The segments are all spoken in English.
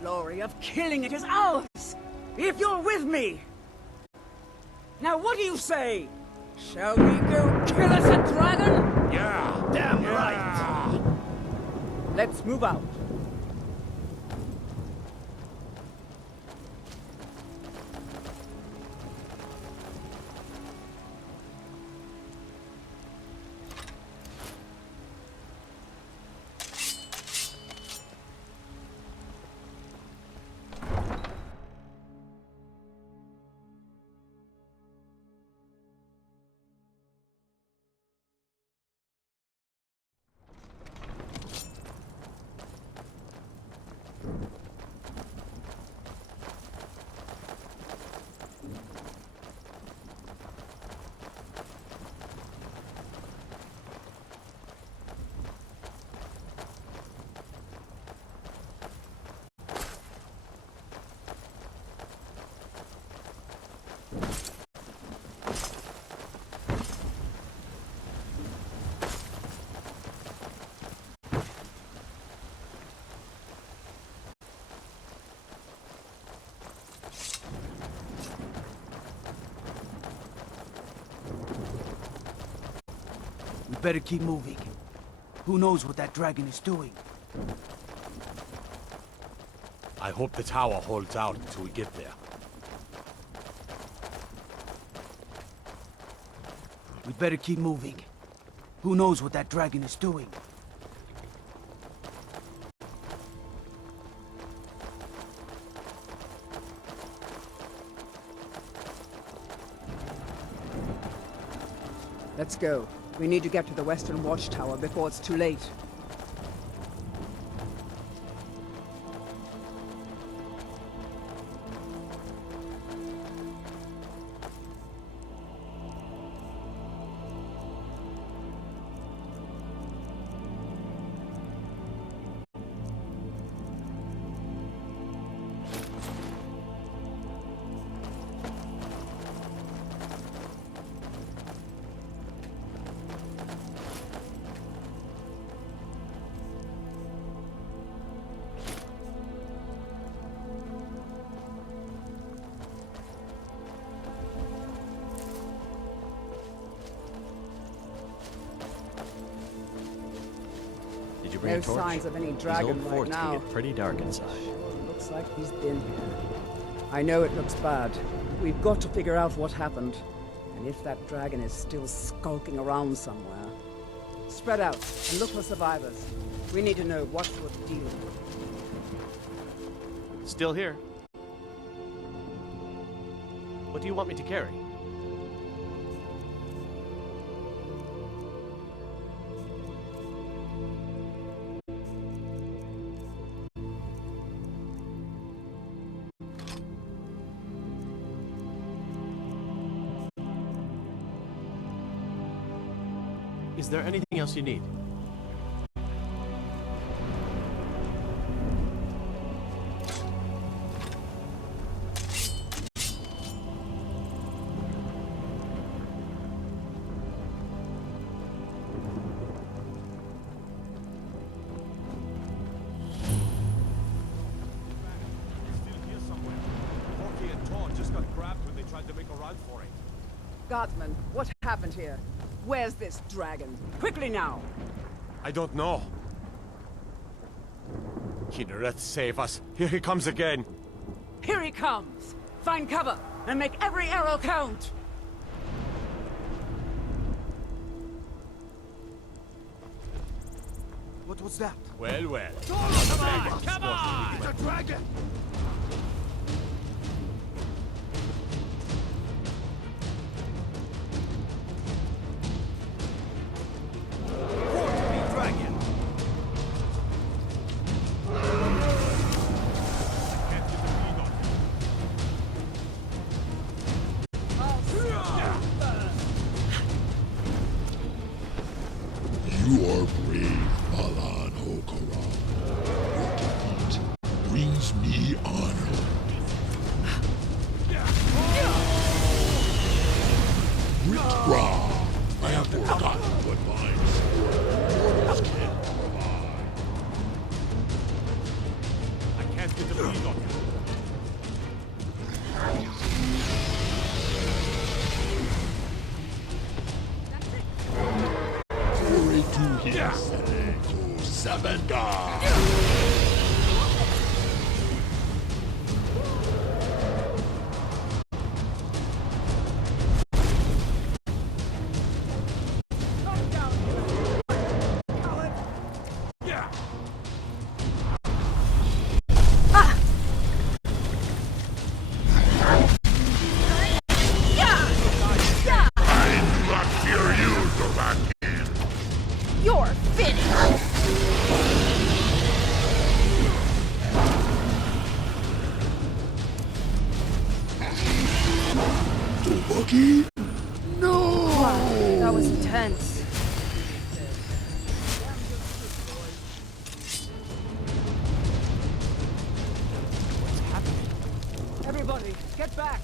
glory of killing it is ours, if you're with me. Now what do you say? Shall we go kill us a dragon? Yeah! Damn right! Let's move out. We better keep moving. Who knows what that dragon is doing? I hope the tower holds out until we get there. We better keep moving. Who knows what that dragon is doing? Let's go. We need to get to the Western Watchtower before it's too late. Did you bring No a torch? signs of any These dragon old right forts now. can get pretty dark inside. Looks like he's been here. I know it looks bad. We've got to figure out what happened. And if that dragon is still skulking around somewhere. Spread out and look for survivors. We need to know what we're dealing with. Still here. What do you want me to carry? Is there anything else you need? Guardsman, what happened here? Where's this dragon? Quickly now! I don't know. Kinneret, save us. Here he comes again. Here he comes! Find cover and make every arrow count! What was that? Well, well. Come on! Come on! It's a dragon! You are brave, Balan Okoran. Your defeat brings me honor. Ra, I have forgotten what minds mortals can provide. I can't get the Glory to his to Sabanda. You're finished! Bucky? No! Wow, that was intense. Everybody, get back!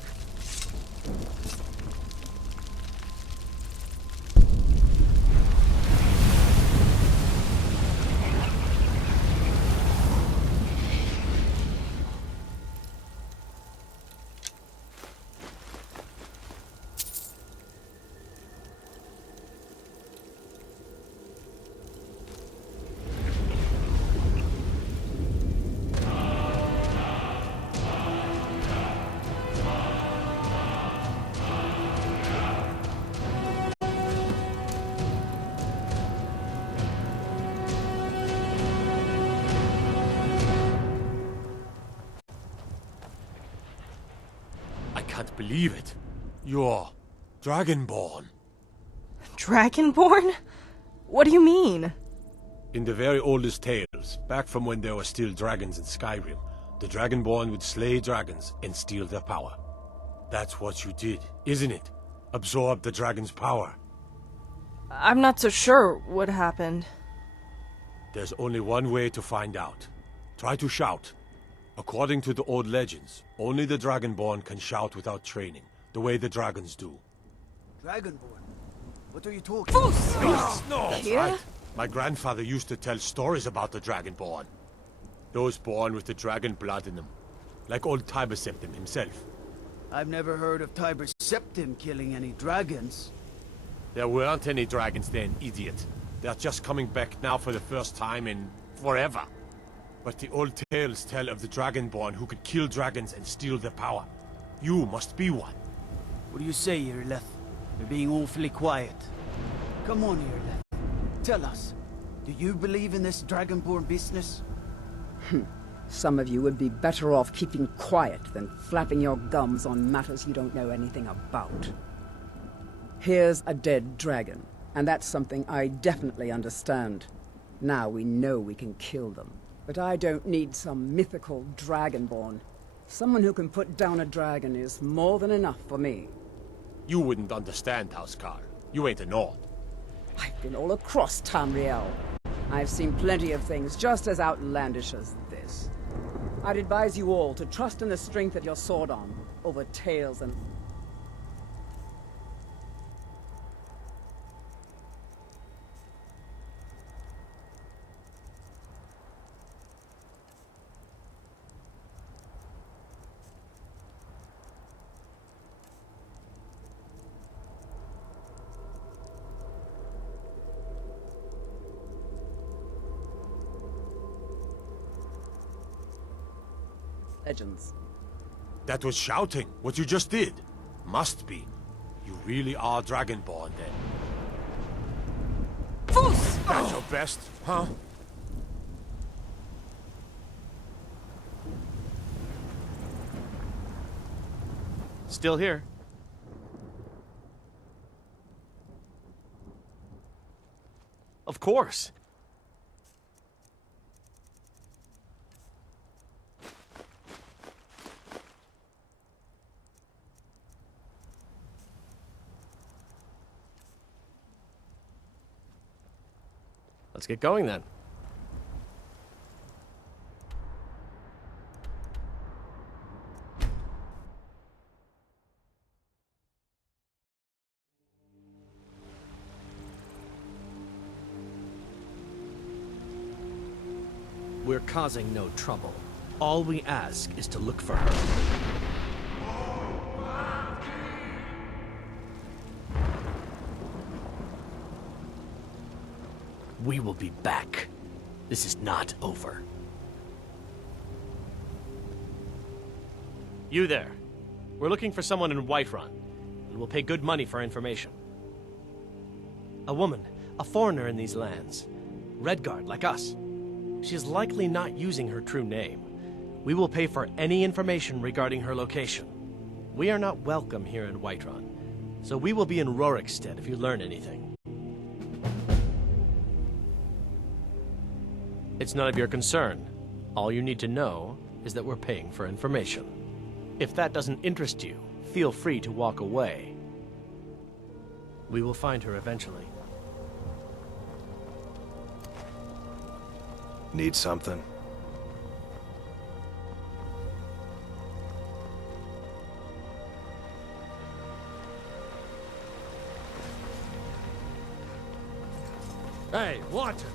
I can't believe it. You're Dragonborn. Dragonborn? What do you mean? In the very oldest tales, back from when there were still dragons in Skyrim, the Dragonborn would slay dragons and steal their power. That's what you did, isn't it? Absorb the dragon's power. I'm not so sure what happened. There's only one way to find out. Try to shout. According to the old legends, only the Dragonborn can shout without training, the way the dragons do. Dragonborn? What are you talking That's Here? right. My grandfather used to tell stories about the Dragonborn. Those born with the dragon blood in them. Like old Tiber Septim himself. I've never heard of Tiber Septim killing any dragons. There weren't any dragons then, idiot. They're just coming back now for the first time in forever. But the old tales tell of the Dragonborn who could kill dragons and steal their power. You must be one. What do you say, Irleth? You're being awfully quiet. Come on, Irleth. Tell us, do you believe in this Dragonborn business? Some of you would be better off keeping quiet than flapping your gums on matters you don't know anything about. Here's a dead dragon, and that's something I definitely understand. Now we know we can kill them. But I don't need some mythical Dragonborn. Someone who can put down a dragon is more than enough for me. You wouldn't understand, Housecarl. You ain't a Nord. I've been all across Tamriel. I've seen plenty of things just as outlandish as this. I'd advise you all to trust in the strength of your sword arm over tales and... legends. That was shouting, what you just did. Must be. You really are Dragonborn, then. Foos! That's your best, huh? Still here. Of course. Let's get going then. We're causing no trouble. All we ask is to look for her. We will be back. This is not over. You there. We're looking for someone in Whiterun, and we'll pay good money for information. A woman, a foreigner in these lands. Redguard, like us. She is likely not using her true name. We will pay for any information regarding her location. We are not welcome here in Whiterun, so we will be in Rorikstead if you learn anything. It's none of your concern. All you need to know is that we're paying for information. If that doesn't interest you, feel free to walk away. We will find her eventually. Need something? Hey, watch it!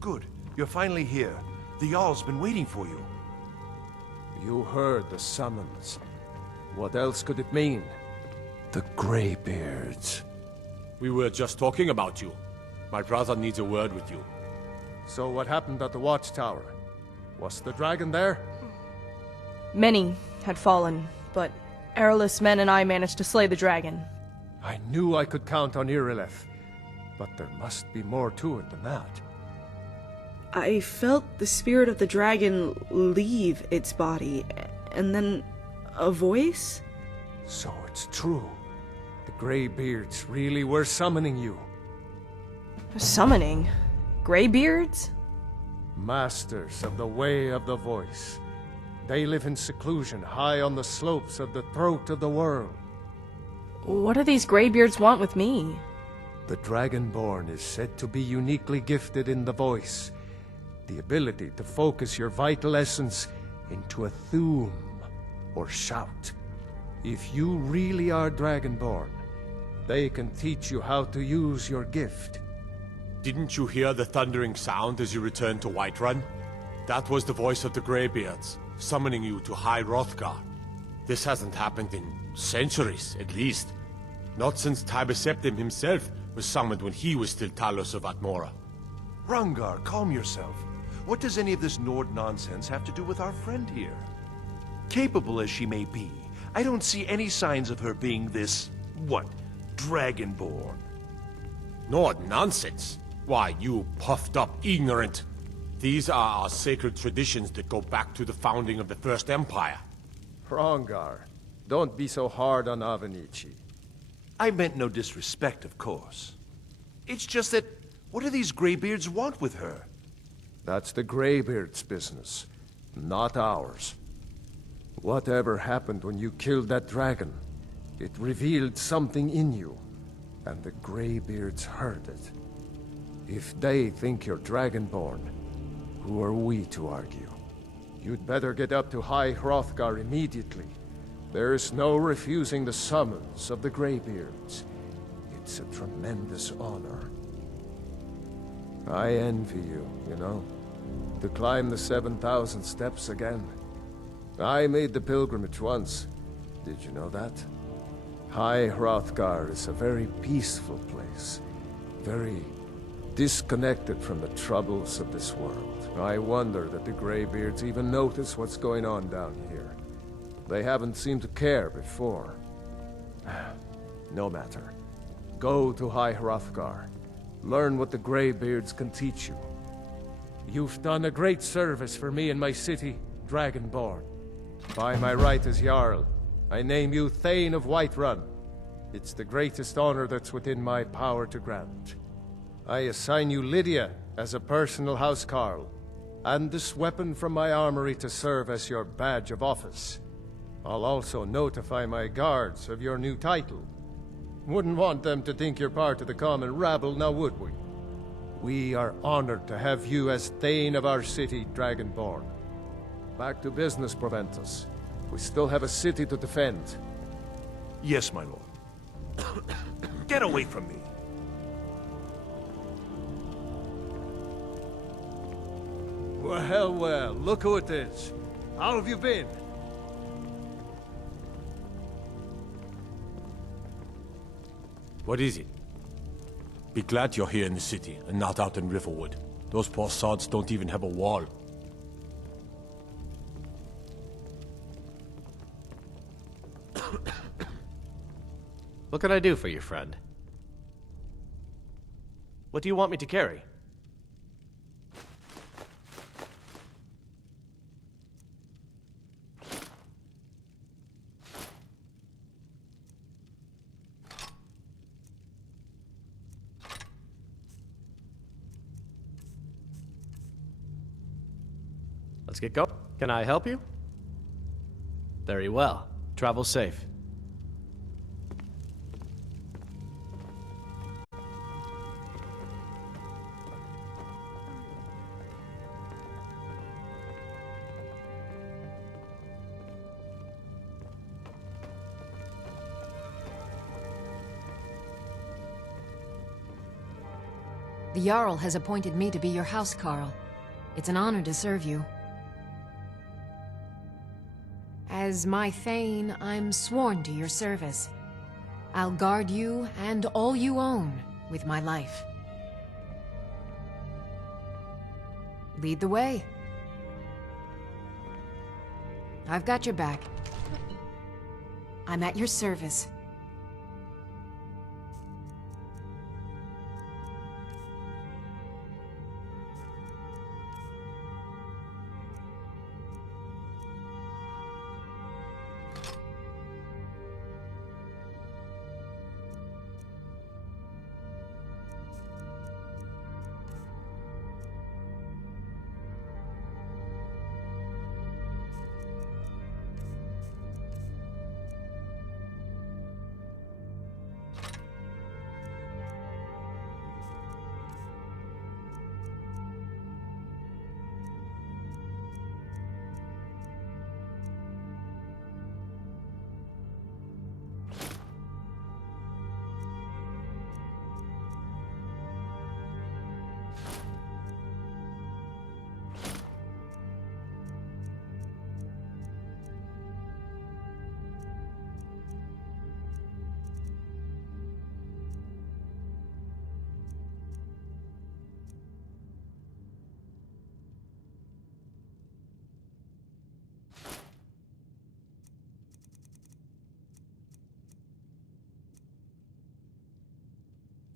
Good. You're finally here. The Jarl's been waiting for you. You heard the summons. What else could it mean? The Greybeards. We were just talking about you. My brother needs a word with you. So what happened at the Watchtower? Was the dragon there? Many had fallen, but Airless men and I managed to slay the dragon. I knew I could count on Irileth, but there must be more to it than that. I felt the spirit of the dragon leave its body, and then a voice? So it's true. The Greybeards really were summoning you. Summoning? Greybeards? Masters of the Way of the Voice. They live in seclusion high on the slopes of the throat of the world. What do these Greybeards want with me? The Dragonborn is said to be uniquely gifted in the voice. The ability to focus your vital essence into a thume, or shout. If you really are Dragonborn, they can teach you how to use your gift. Didn't you hear the thundering sound as you returned to Whiterun? That was the voice of the Greybeards, summoning you to High Hrothgar. This hasn't happened in centuries, at least. Not since Tibeseptim himself was summoned when he was still Talos of Atmora. Rungar, calm yourself. What does any of this Nord nonsense have to do with our friend here? Capable as she may be, I don't see any signs of her being this, Dragonborn. Nord nonsense? Why, you puffed up ignorant. These are our sacred traditions that go back to the founding of the First Empire. Hrongar, don't be so hard on Avenici. I meant no disrespect, of course. It's just that, what do these Greybeards want with her? That's the Greybeards' business, not ours. Whatever happened when you killed that dragon, it revealed something in you, and the Greybeards heard it. If they think you're Dragonborn, who are we to argue? You'd better get up to High Hrothgar immediately. There's no refusing the summons of the Greybeards. It's a tremendous honor. I envy you, you know, to climb the 7,000 steps again. I made the pilgrimage once. Did you know that? High Hrothgar is a very peaceful place. Very disconnected from the troubles of this world. I wonder that the Greybeards even notice what's going on down here. They haven't seemed to care before. No matter. Go to High Hrothgar. Learn what the Greybeards can teach you. You've done a great service for me and my city, Dragonborn. By my right as Jarl, I name you Thane of Whiterun. It's the greatest honor that's within my power to grant. I assign you Lydia as a personal housecarl, and this weapon from my armory to serve as your badge of office. I'll also notify my guards of your new title. Wouldn't want them to think you're part of the common rabble, now would we? We are honored to have you as Thane of our city, Dragonborn. Back to business, Proventus. We still have a city to defend. Yes, my lord. Get away from me. Well, well, look who it is. How have you been? What is it? Be glad you're here in the city and not out in Riverwood. Those poor sods don't even have a wall. What can I do for you, friend? What do you want me to carry? Let's get going. Can I help you? Very well. Travel safe. The Jarl has appointed me to be your housecarl. It's an honor to serve you. As my Thane, I'm sworn to your service. I'll guard you and all you own with my life. Lead the way. I've got your back. I'm at your service.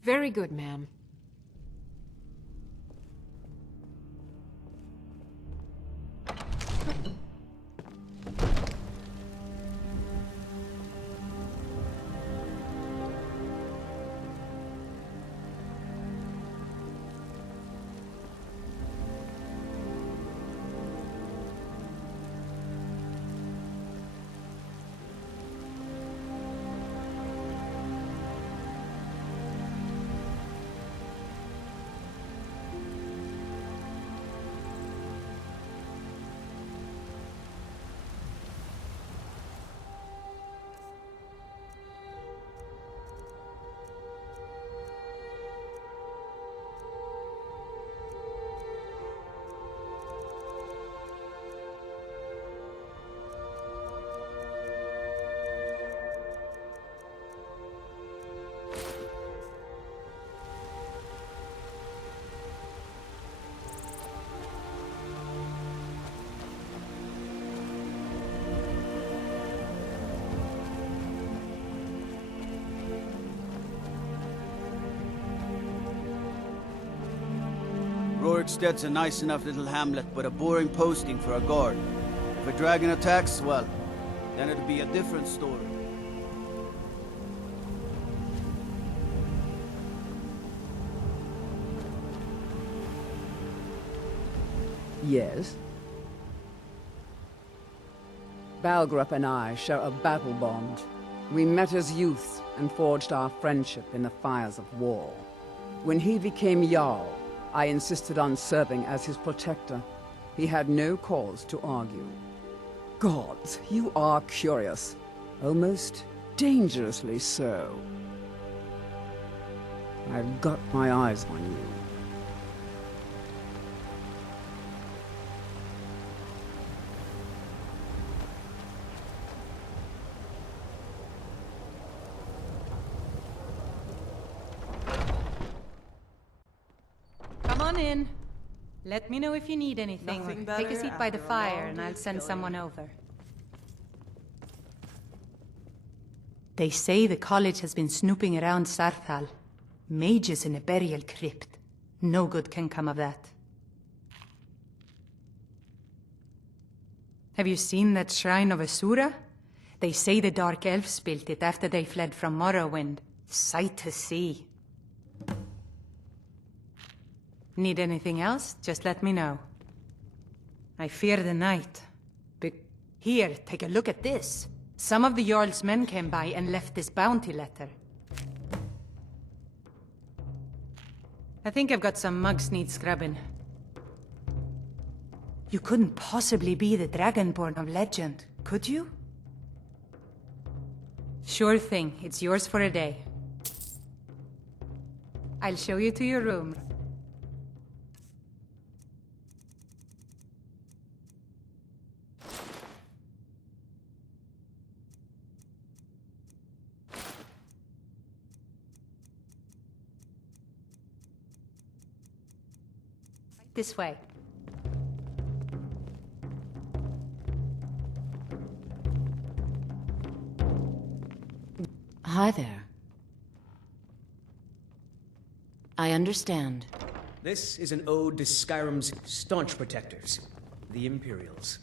Very good, ma'am. Rorikstead's a nice enough little hamlet, but a boring posting for a guard. If a dragon attacks, well, then it'll be a different story. Yes? Balgrup and I share a battle bond. We met as youths and forged our friendship in the fires of war. When he became Jarl, I insisted on serving as his protector. He had no cause to argue. Gods, you are curious. Almost dangerously so. I've got my eyes on you. Come on in. Let me know if you need anything. Take a seat by the fire and I'll send someone over. They say the college has been snooping around Sarthal. Mages in a burial crypt. No good can come of that. Have you seen that shrine of Asura? They say the Dark Elves built it after they fled from Morrowind. Sight to see. Need anything else? Just let me know. I fear the night. Here, take a look at this. Some of the Jarl's men came by and left this bounty letter. I think I've got some mugs need scrubbing. You couldn't possibly be the Dragonborn of legend, could you? Sure thing. It's yours for a day. I'll show you to your room. This way. Hi there. I understand. This is an ode to Skyrim's staunch protectors, the Imperials.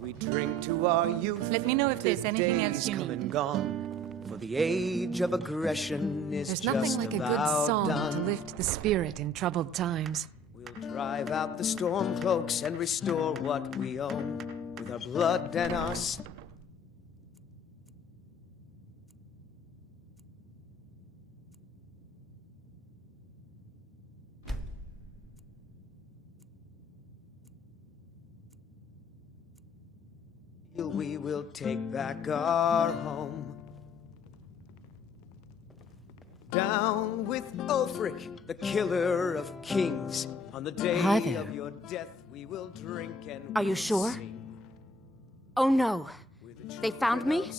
We drink to our youth. Let me know if there's anything else you come need. and gone, for the age of aggression is There's just nothing like a good about song done. to lift the spirit in troubled times. We'll drive out the storm cloaks and restore what we own with our blood and our we will take back our home. Down with Ulfric, the killer of kings. On the day Hi there. of your death, we will drink and Are you sure? Oh no. They found me?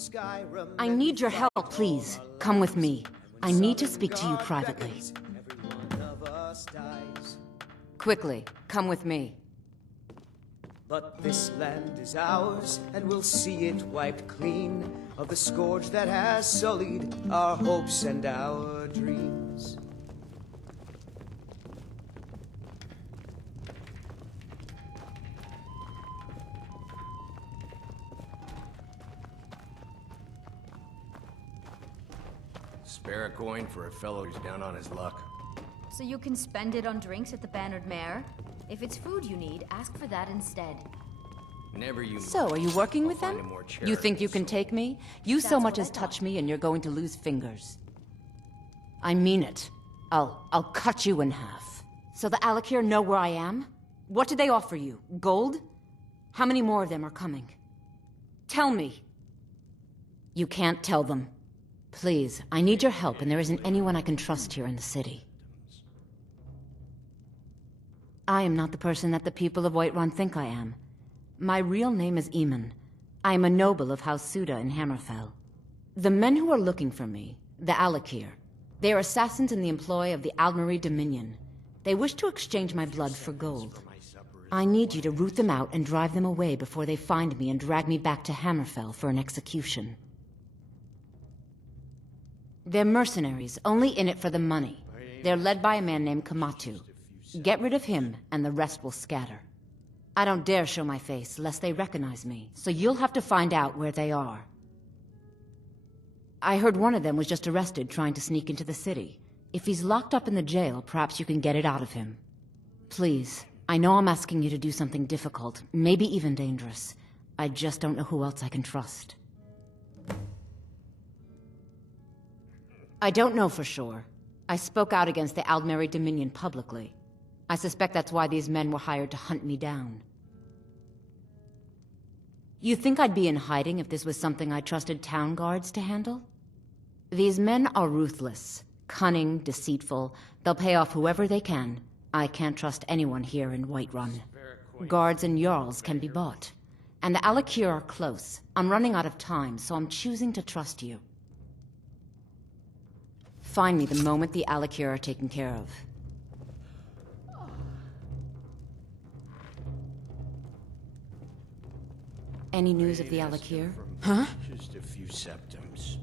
I need your help, please. Come with me. I need to speak to you privately. Every one of us dies. Quickly, come with me. But this land is ours, and we'll see it wiped clean of the scourge that has sullied our hopes and our dreams. Spare a coin for a fellow who's down on his luck. So you can spend it on drinks at the Bannered Mare? If it's food you need, ask for that instead. Never you. So, are you working with I'll them? find a more You think you charitable can soul. take me? You so That's much what I as touch thought. me and you're going to lose fingers. I mean it. I'll cut you in half. So the Alik'r know where I am? What did they offer you? Gold? How many more of them are coming? Tell me. You can't tell them. Please, I need your help and there isn't anyone I can trust here in the city. I am not the person that the people of Whiterun think I am. My real name is Eamon. I am a noble of House Suda in Hammerfell. The men who are looking for me, the Alik'r, they are assassins in the employ of the Aldmeri Dominion. They wish to exchange my blood for gold. I need you to root them out and drive them away before they find me and drag me back to Hammerfell for an execution. They're mercenaries, only in it for the money. They're led by a man named Kamatu. Get rid of him, and the rest will scatter. I don't dare show my face, lest they recognize me, so you'll have to find out where they are. I heard one of them was just arrested trying to sneak into the city. If he's locked up in the jail, perhaps you can get it out of him. Please, I know I'm asking you to do something difficult, maybe even dangerous. I just don't know who else I can trust. I don't know for sure. I spoke out against the Aldmeri Dominion publicly. I suspect that's why these men were hired to hunt me down. You think I'd be in hiding if this was something I trusted town guards to handle? These men are ruthless, cunning, deceitful. They'll pay off whoever they can. I can't trust anyone here in Whiterun. Guards and Jarls can be bought. And the Alik'r are close. I'm running out of time, so I'm choosing to trust you. Find me the moment the Alik'r are taken care of. Any news of the Alik'r? Huh? Just a few septums.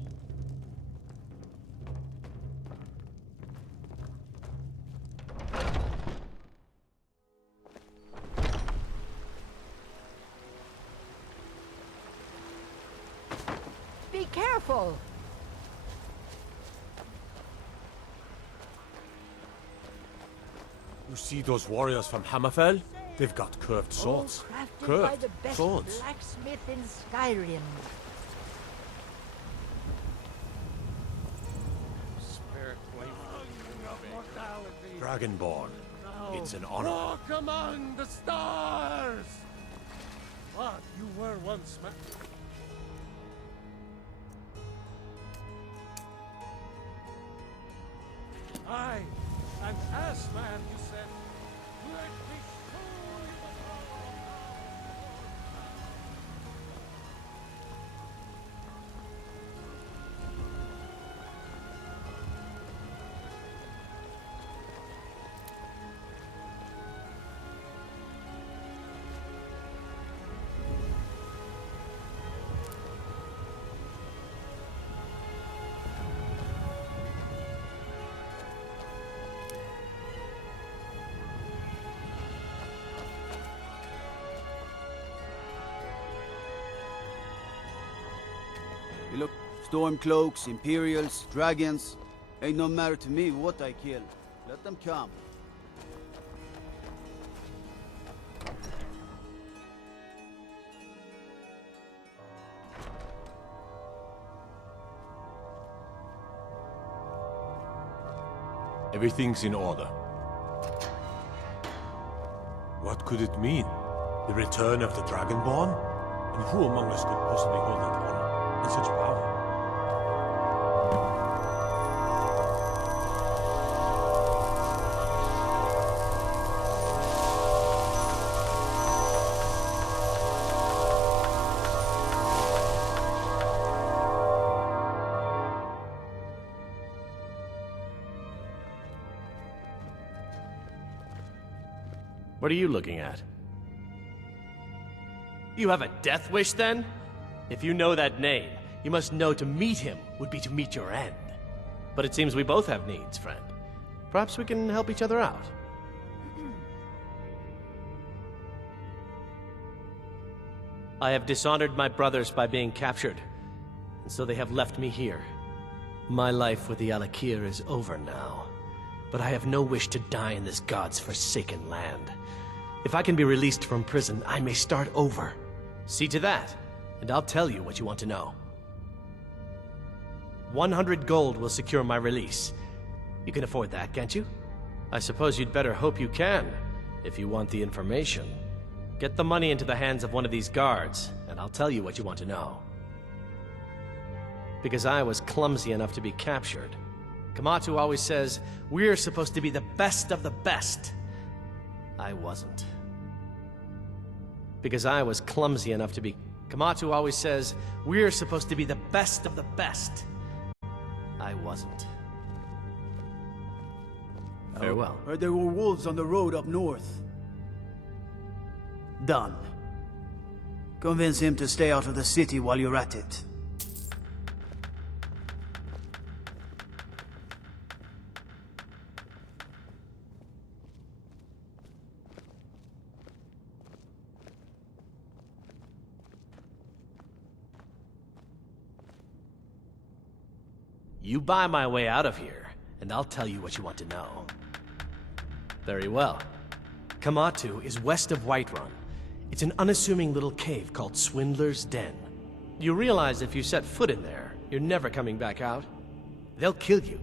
Be careful! You see those warriors from Hammerfell? They've got curved swords. Crafted by Curved the best swords. blacksmith in Skyrim. Dragonborn. It's an honor. Walk among the stars! What you were once man. I, an ass man, you said. Let me show you the power. Hey, look, Stormcloaks, Imperials, Dragons. Ain't no matter to me what I kill. Let them come. Everything's in order. What could it mean? The return of the Dragonborn? And who among us could possibly hold that honor and such power? What are you looking at? You have a death wish, then? If you know that name, you must know to meet him would be to meet your end. But it seems we both have needs, friend. Perhaps we can help each other out. I have dishonored my brothers by being captured, and so they have left me here. My life with the Alik'r is over now, but I have no wish to die in this god's forsaken land. If I can be released from prison, I may start over. See to that, and I'll tell you what you want to know. 100 gold will secure my release. You can afford that, can't you? I suppose you'd better hope you can, if you want the information. Get the money into the hands of one of these guards, and I'll tell you what you want to know. Because I was clumsy enough to be captured. Kamatu always says, we're supposed to be the best of the best. I wasn't. Because I was clumsy enough to be... Kamatu always says, we're supposed to be the best of the best. I wasn't. Farewell. Heard there were wolves on the road up north. Done. Convince him to stay out of the city while you're at it. You buy my way out of here, and I'll tell you what you want to know. Very well. Kamatu is west of Whiterun. It's an unassuming little cave called Swindler's Den. You realize if you set foot in there, you're never coming back out? They'll kill you.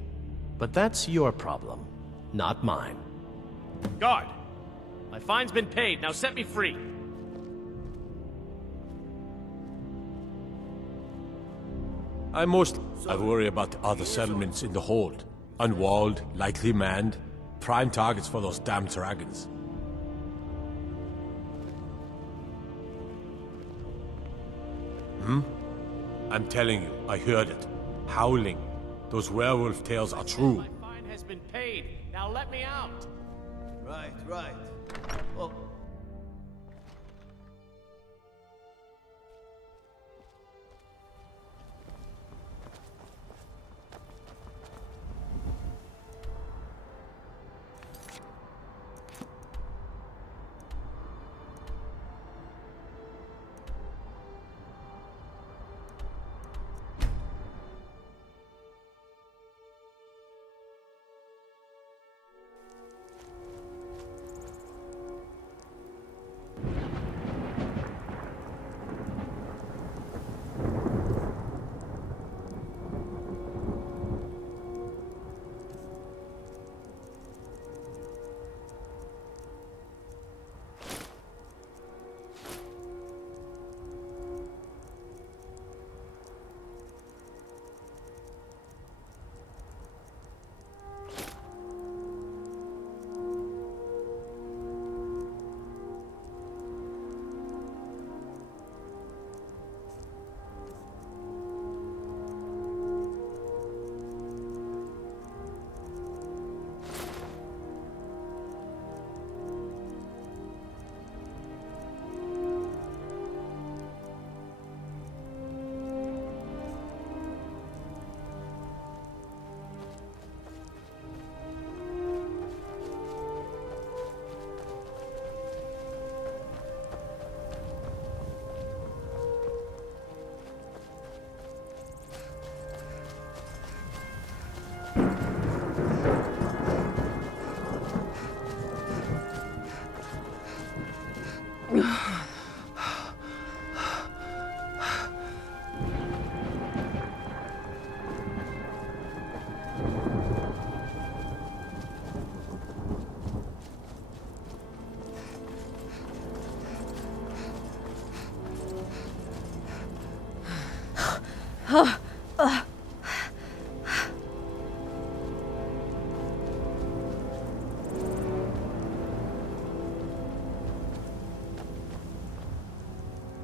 But that's your problem, not mine. Guard! My fine's been paid, now set me free! I worry about the other settlements in the hold. Unwalled, lightly manned, prime targets for those damn dragons. I'm telling you, I heard it. Howling. Those werewolf tales are true. My fine has been paid. Now let me out. Right. Oh.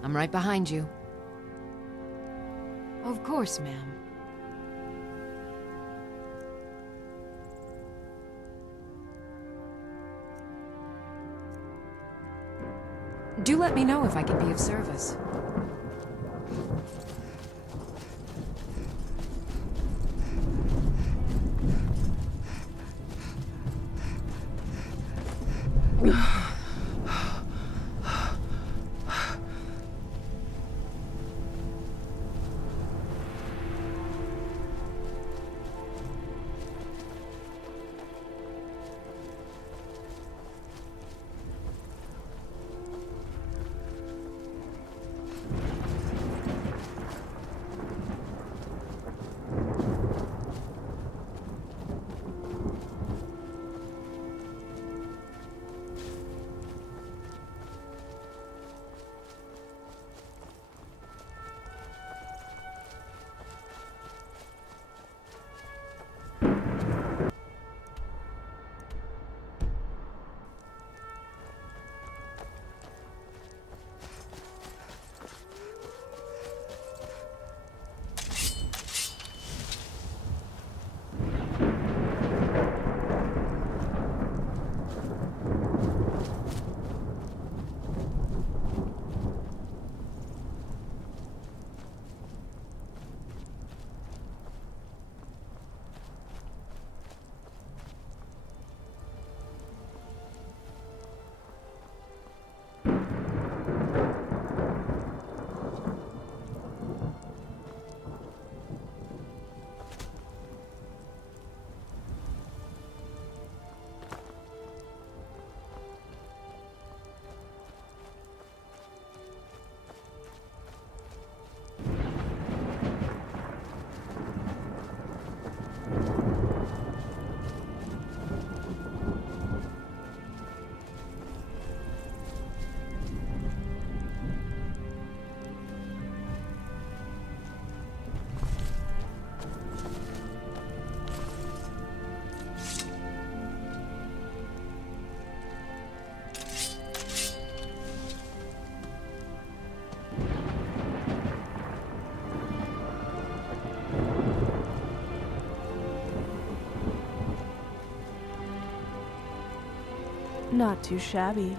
I'm right behind you. Of course, ma'am. Do let me know if I can be of service. Not too shabby.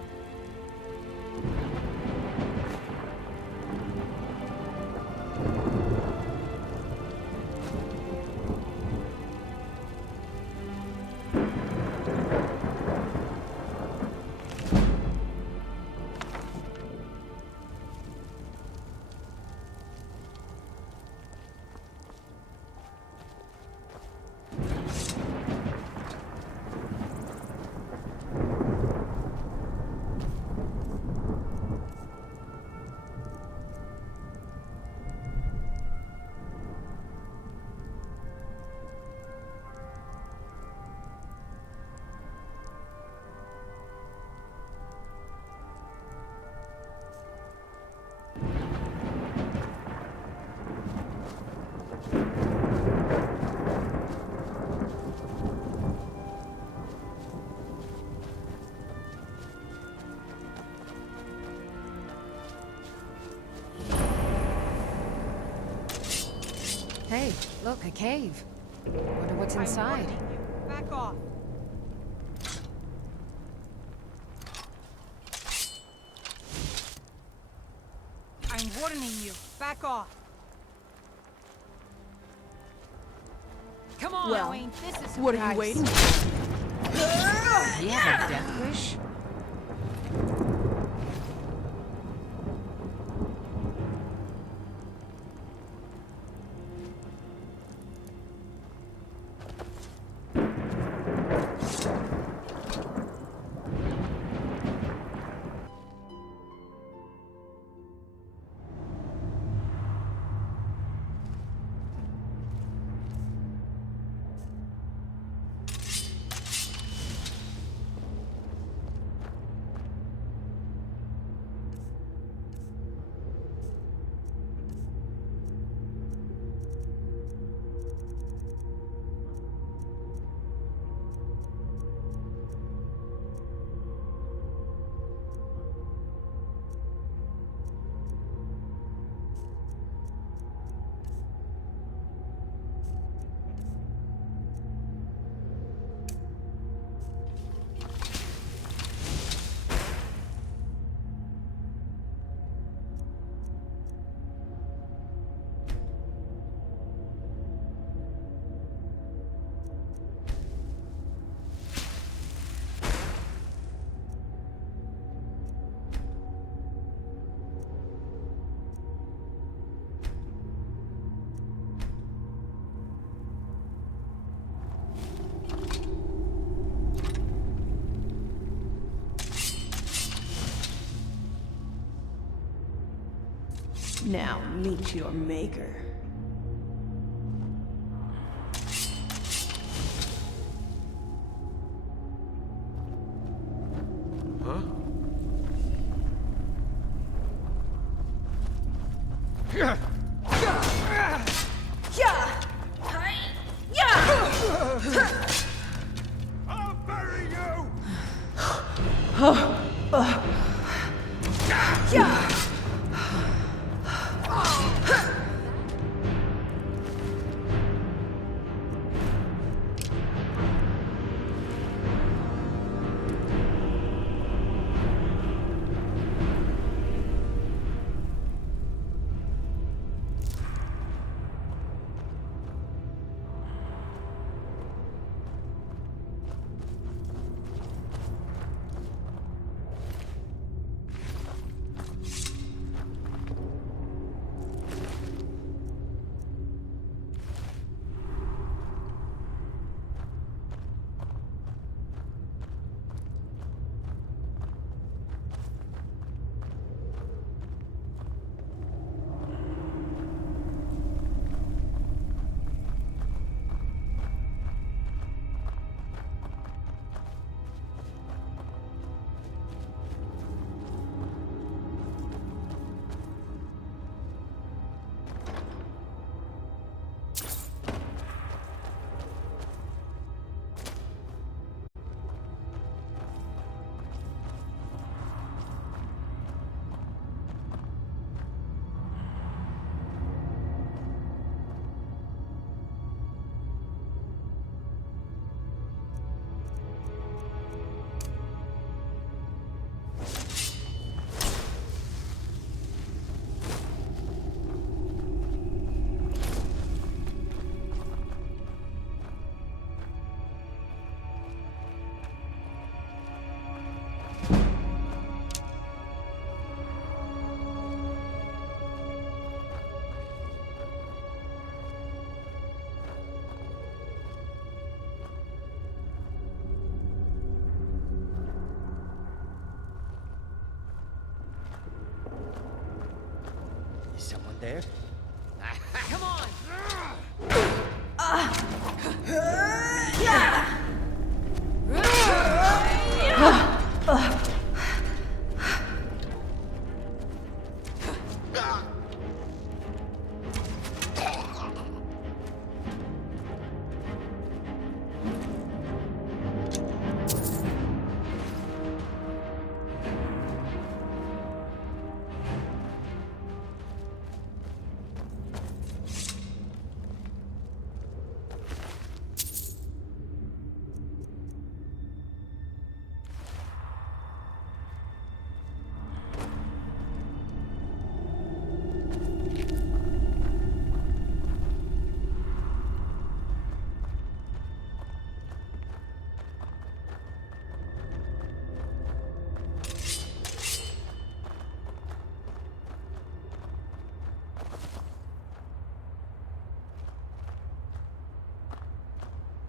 Hey, look, a cave. Wonder what's inside. Back off. I'm warning you. Back off. Come on, Well, Eowyn, this is what are you waiting for? You have a death wish? Now meet your maker. Huh? I'll bury you! there. Come on!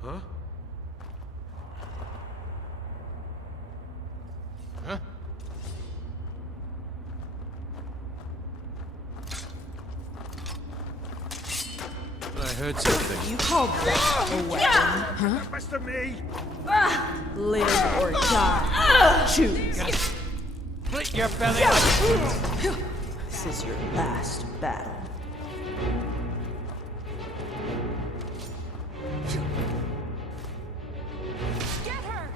Huh? Huh? I heard something. You called that a weapon? Huh? Best of me! Live or die. Choose. Split your belly like... This is your last battle. Get her!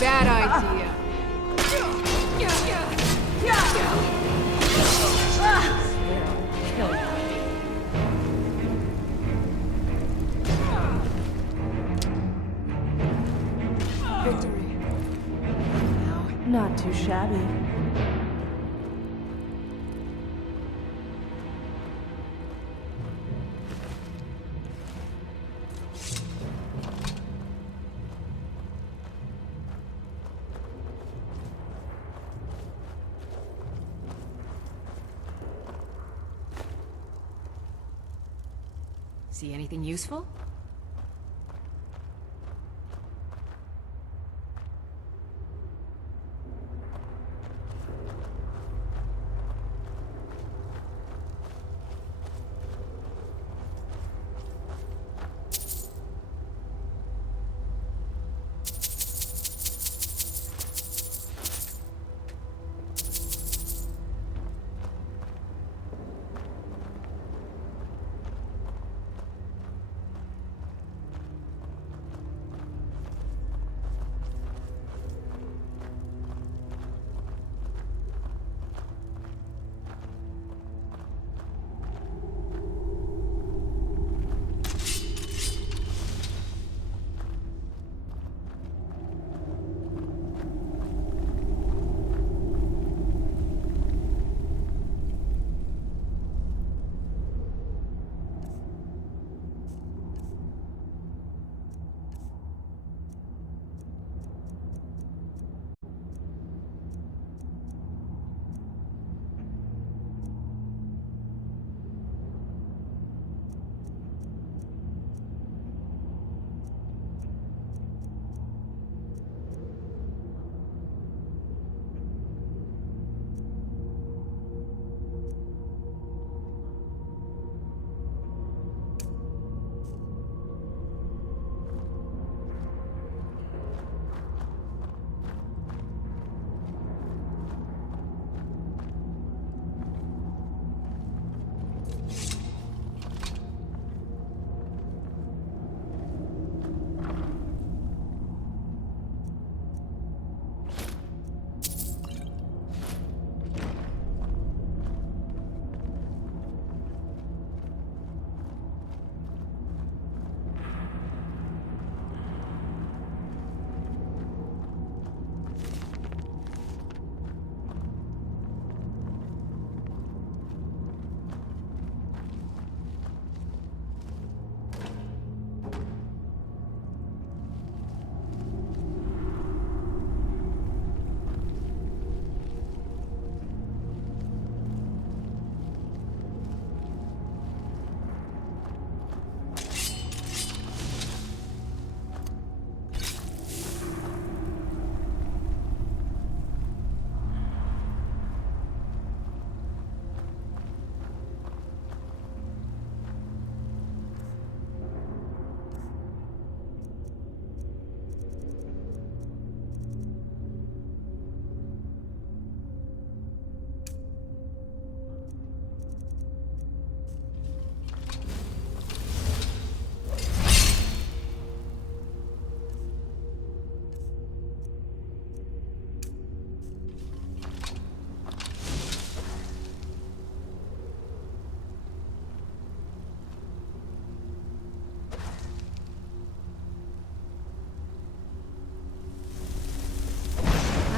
Bad idea. Kill you. Victory. Not too shabby. See anything useful?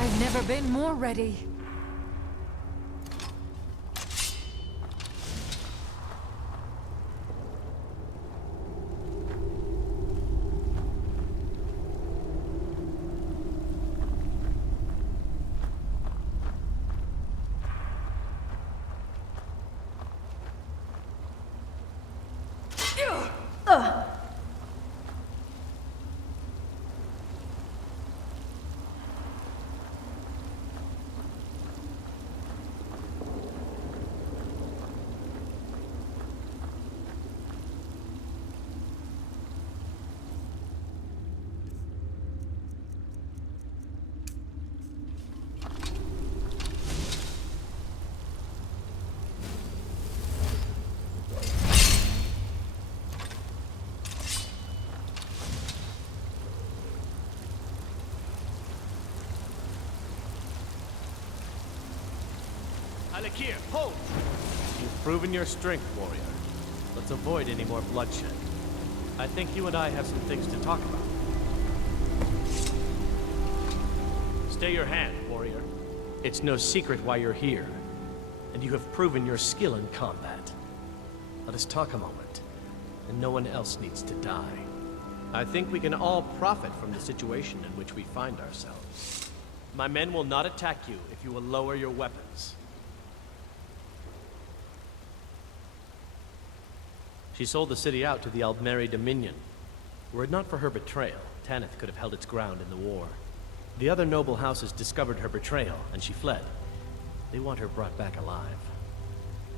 I've never been more ready. Alik'r, hold! You've proven your strength, warrior. Let's avoid any more bloodshed. I think you and I have some things to talk about. Stay your hand, warrior. It's no secret why you're here, and you have proven your skill in combat. Let us talk a moment, and no one else needs to die. I think we can all profit from the situation in which we find ourselves. My men will not attack you if you will lower your weapons. She sold the city out to the Aldmeri Dominion. Were it not for her betrayal, Tanith could have held its ground in the war. The other noble houses discovered her betrayal, and she fled. They want her brought back alive.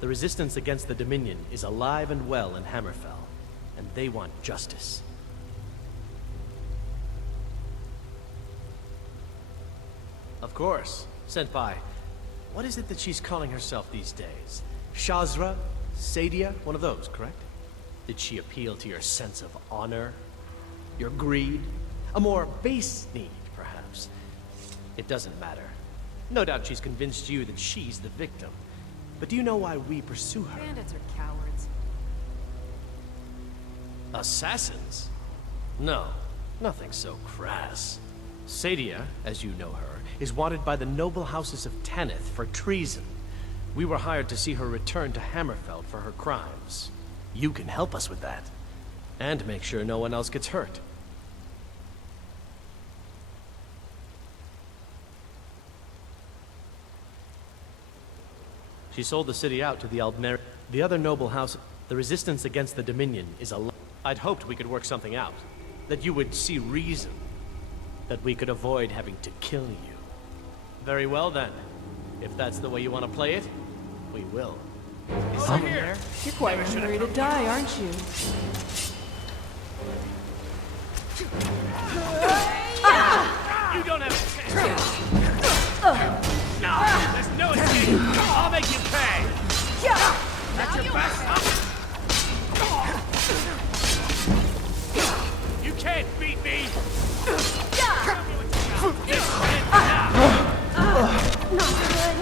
The resistance against the Dominion is alive and well in Hammerfell, and they want justice. Of course, Senpai. What is it that she's calling herself these days? Shazra? Saadia? One of those, correct? Did she appeal to your sense of honor? Your greed? A more base need, perhaps? It doesn't matter. No doubt she's convinced you that she's the victim. But do you know why we pursue her? Bandits are cowards. Assassins? No, nothing so crass. Saadia, as you know her, is wanted by the noble houses of Tanith for treason. We were hired to see her return to Hammerfell for her crimes. You can help us with that. And make sure no one else gets hurt. She sold the city out to the Aldmeri. The other noble house, the resistance against the Dominion is a... I'd hoped we could work something out. That you would see reason. That we could avoid having to kill you. Very well then. If that's the way you want to play it, we will. Over here. You're quite hungry to die, aren't you? You don't have a chance. No, there's no escape. I'll make you pay. That's your best. You can't beat me. Not good.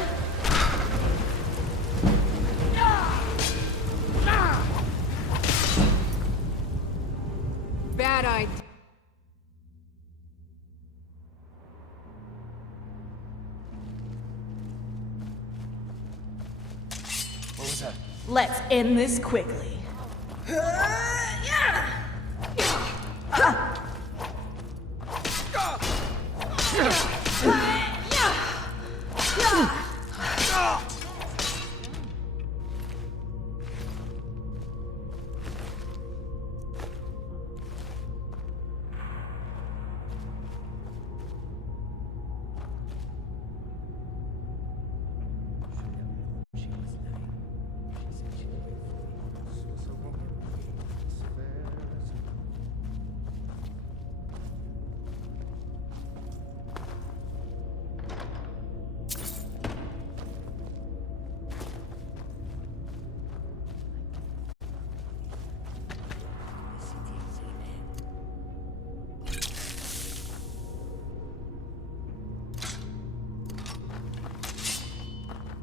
Bad idea. What was that? Let's end this quickly.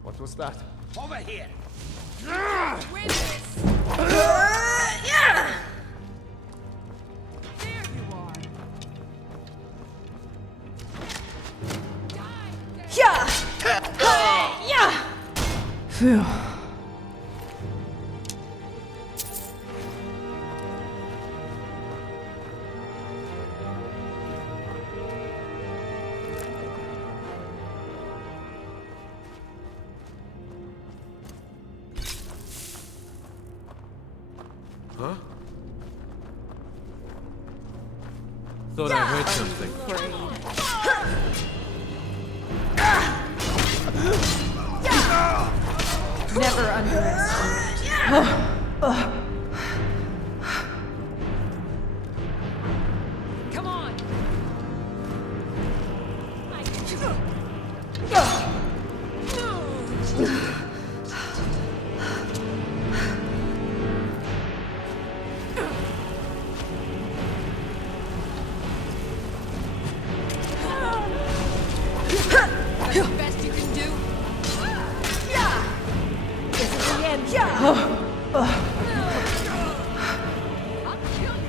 What was that? Over here! Win this! There you are! Die! Yeah! Yeah! Phew. Huh? Thought I heard something. Never underestimate. Come on. That's the best you can do. This is the end. I'll kill you.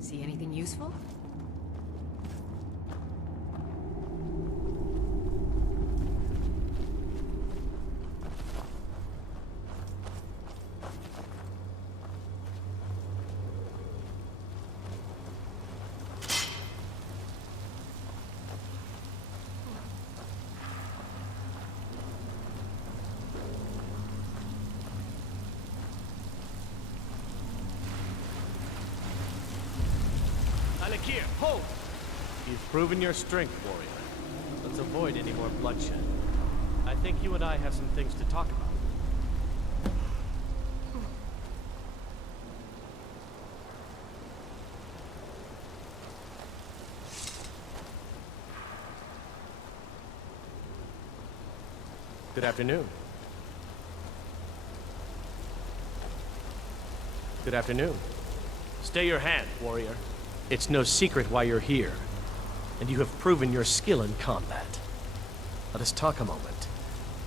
See anything useful? Alik'r, hold! You've proven your strength, warrior. Let's avoid any more bloodshed. I think you and I have some things to talk about. Good afternoon. Good afternoon. Stay your hand, warrior. It's no secret why you're here, and you have proven your skill in combat. Let us talk a moment,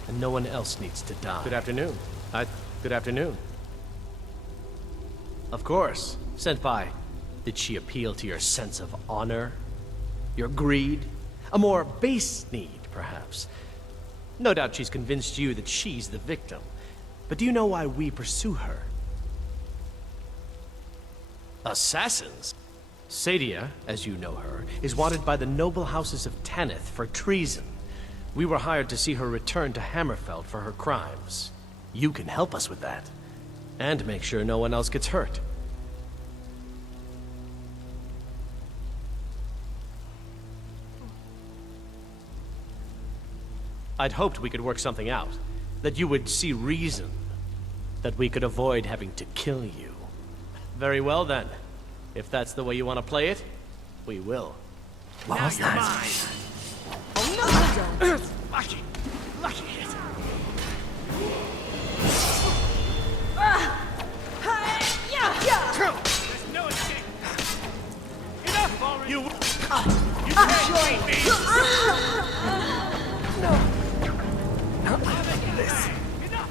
and no one else needs to die. Good afternoon. Good afternoon. Of course. Senpai, did she appeal to your sense of honor? Your greed? A more base need, perhaps? No doubt she's convinced you that she's the victim. But do you know why we pursue her? Assassins? Saadia, as you know her, is wanted by the noble houses of Tanith for treason. We were hired to see her return to Hammerfell for her crimes. You can help us with that, and make sure no one else gets hurt. I'd hoped we could work something out, that you would see reason, that we could avoid having to kill you. Very well then. If that's the way you want to play it, we will. What was that? Oh no, you don't. Lucky! Lucky hit! There's no escape. Enough already. You can't beat me! Not like this. Enough.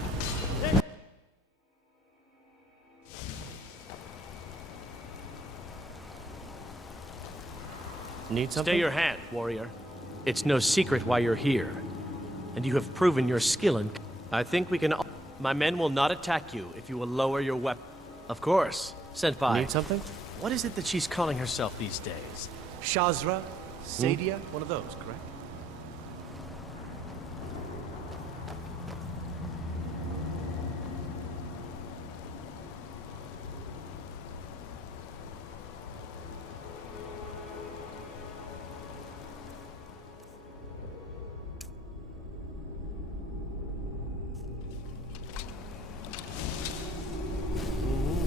Need something? Stay your hand, warrior. It's no secret why you're here, and you have proven your skill in... I think we can... My men will not attack you if you will lower your weapon. Of course. Senpai. Need something? What is it that she's calling herself these days? Shazra? Saadia? One of those, correct?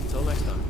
Until next time.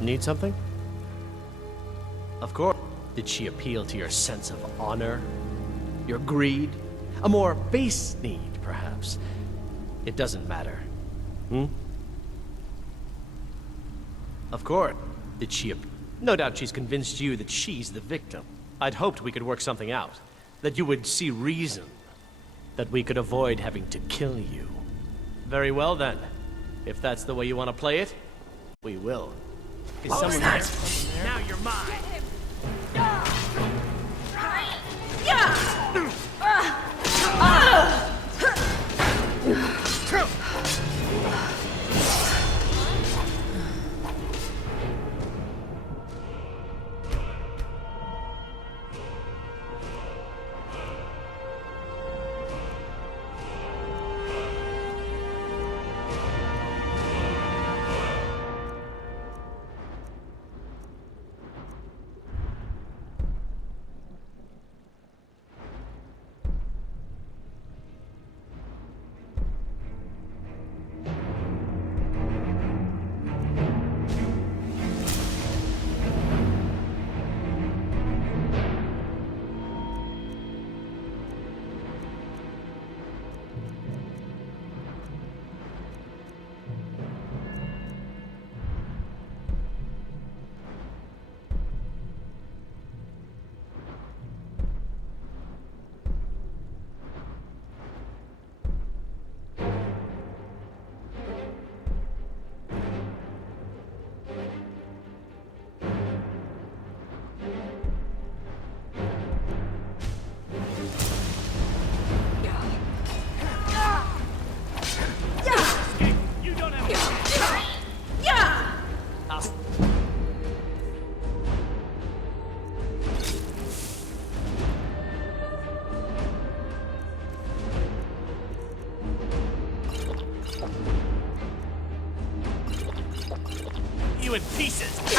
Need something? Of course. Did she appeal to your sense of honor? Your greed? A more base need, perhaps? It doesn't matter. Of course. Did she... No doubt she's convinced you that she's the victim. I'd hoped we could work something out. That you would see reason. That we could avoid having to kill you. Very well, then. If that's the way you want to play it, we will. Is someone there? Now you're mine! You in pieces! Show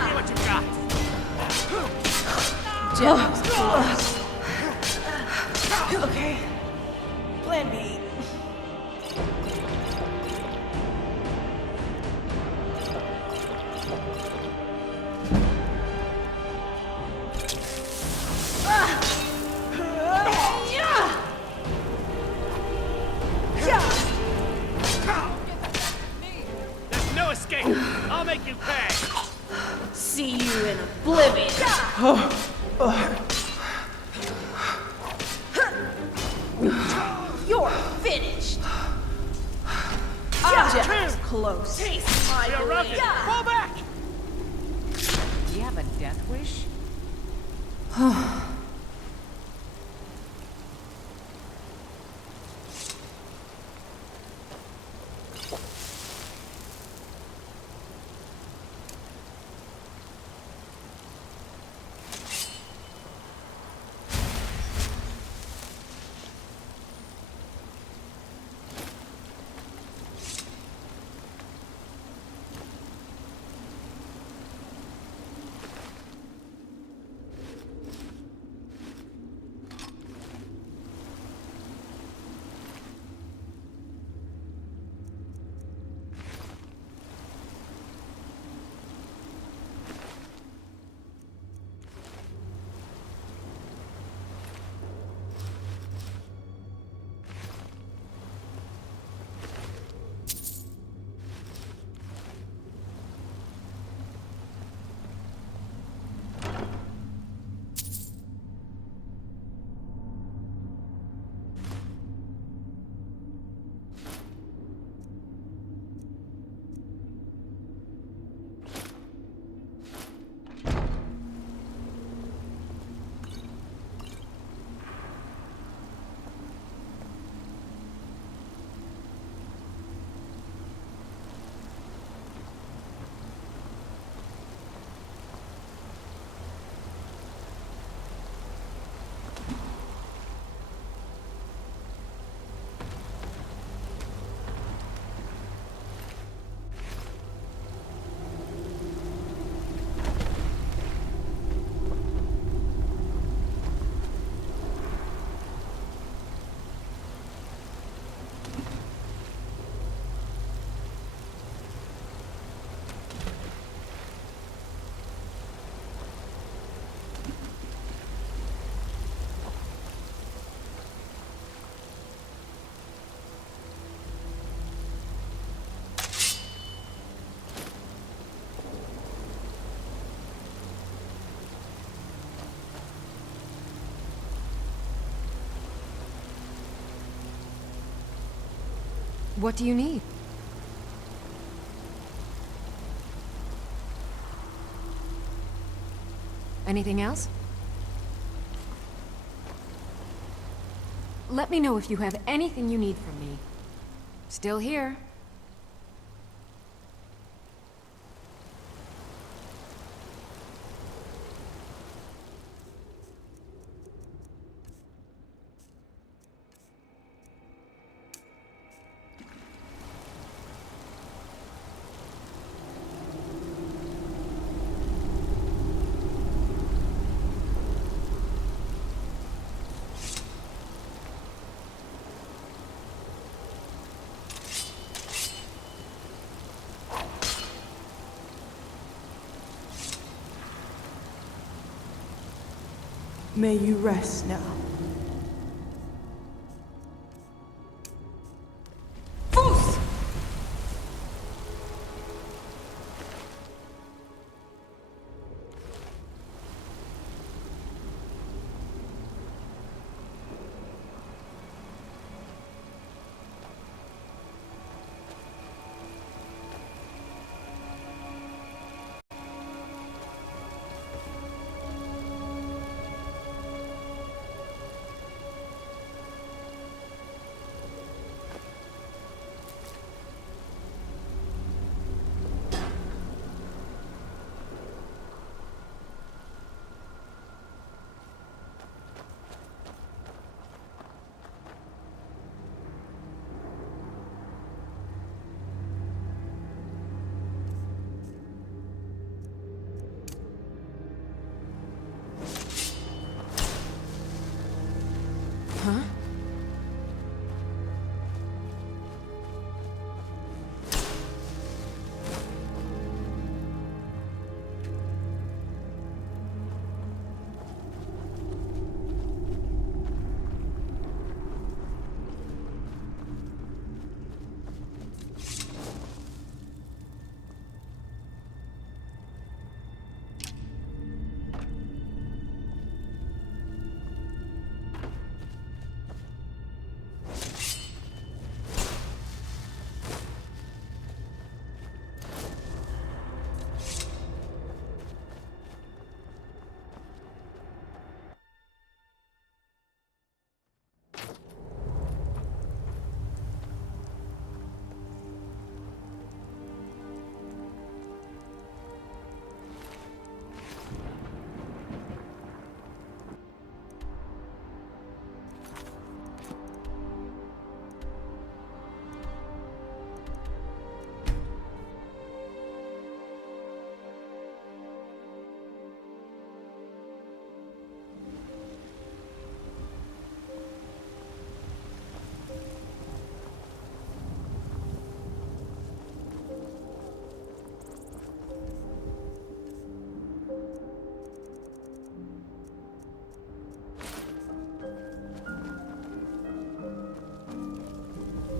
me what you got! Okay. Plan B. There's no escape! I'll make you pay! See you in oblivion. You're finished. Object close. Taste my You're blade. roughing! Fall back! Do you have a death wish? What do you need? Anything else? Let me know if you have anything you need from me. Still here. May you rest now. Huh?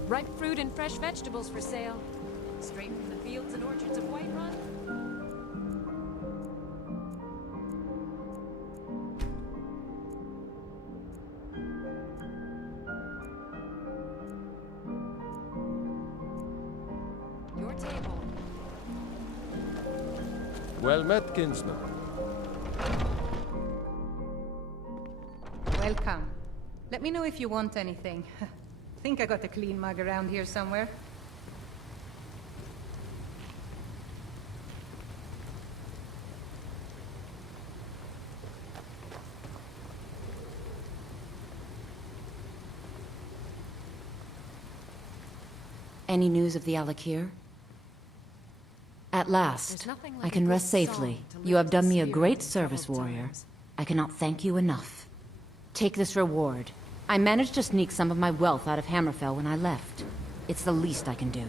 Ripe fruit and fresh vegetables for sale. Straight from the fields and orchards of Whiterun. Your table. Well met, kinsman. Welcome. Let me know if you want anything. Think I got a clean mug around here somewhere. Any news of the Alik'r? At last, I can rest safely. You have done me a great service, warrior. I cannot thank you enough. Take this reward. I managed to sneak some of my wealth out of Hammerfell when I left. It's the least I can do.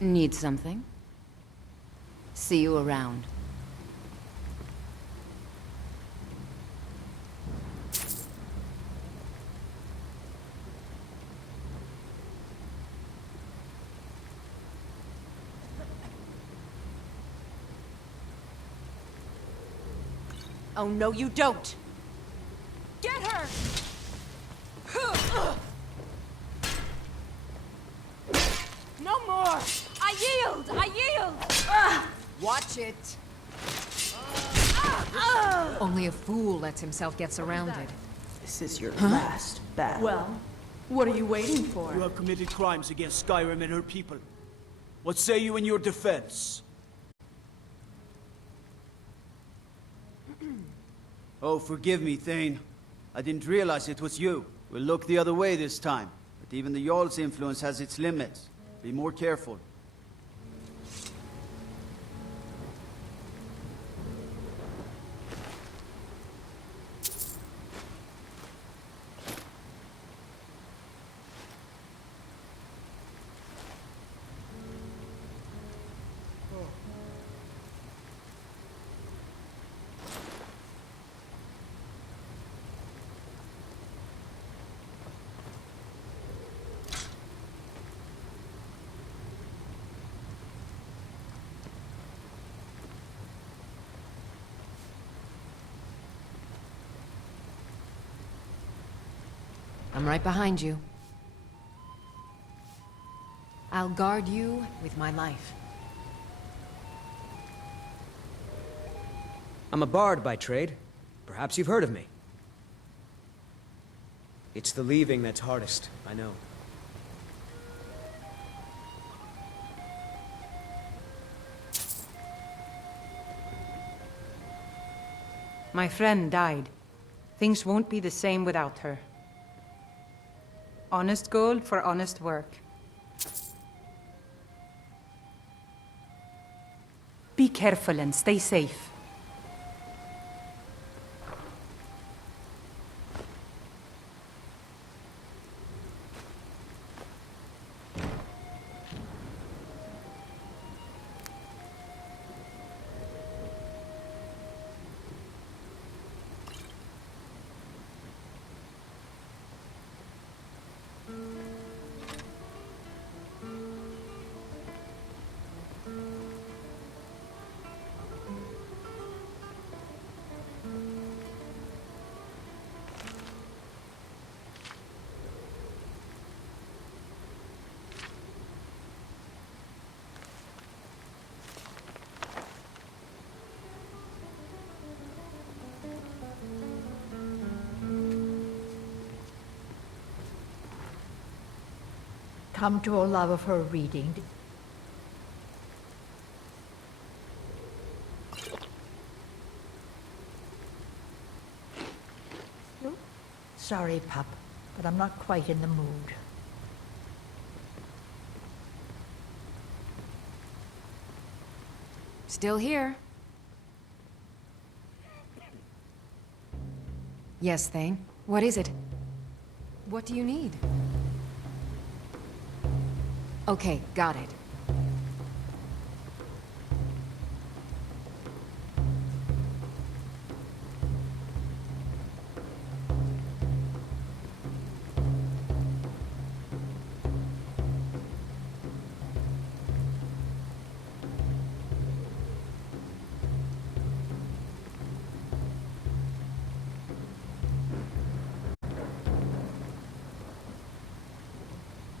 Need something? See you around. Oh no, you don't! Get her! I yield! Watch it. Only a fool lets himself get surrounded. This is your last battle. Well, what are you waiting for? You have committed crimes against Skyrim and her people. What say you in your defense? Oh, forgive me, Thane. I didn't realize it was you. We'll look the other way this time. But even the Jarl's influence has its limits. Be more careful. I'm right behind you. I'll guard you with my life. I'm a bard by trade. Perhaps you've heard of me. It's the leaving that's hardest, I know. My friend died. Things won't be the same without her. Honest gold for honest work. Be careful and stay safe. Come to a love of her reading. Sorry, pup, but I'm not quite in the mood. Still here. Yes, Thane. What is it? What do you need? Okay, got it.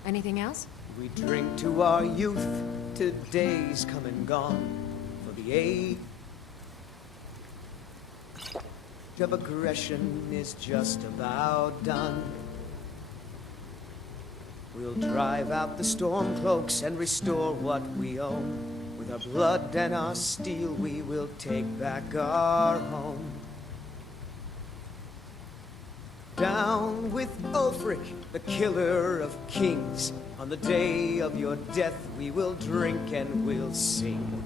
Anything else? We drink to our youth, to days come and gone, for the age of aggression is just about done. We'll drive out the storm cloaks and restore what we own. With our blood and our steel, we will take back our home. Down with Ulfric, the killer of kings. On the day of your death, we will drink and we'll sing.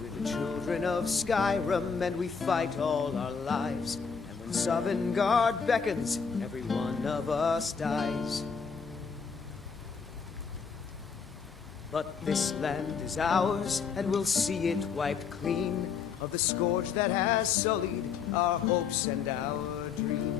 We're the children of Skyrim, and we fight all our lives. And when Sovngarde beckons, every one of us dies. But this land is ours, and we'll see it wiped clean of the scourge that has sullied our hopes and our dreams.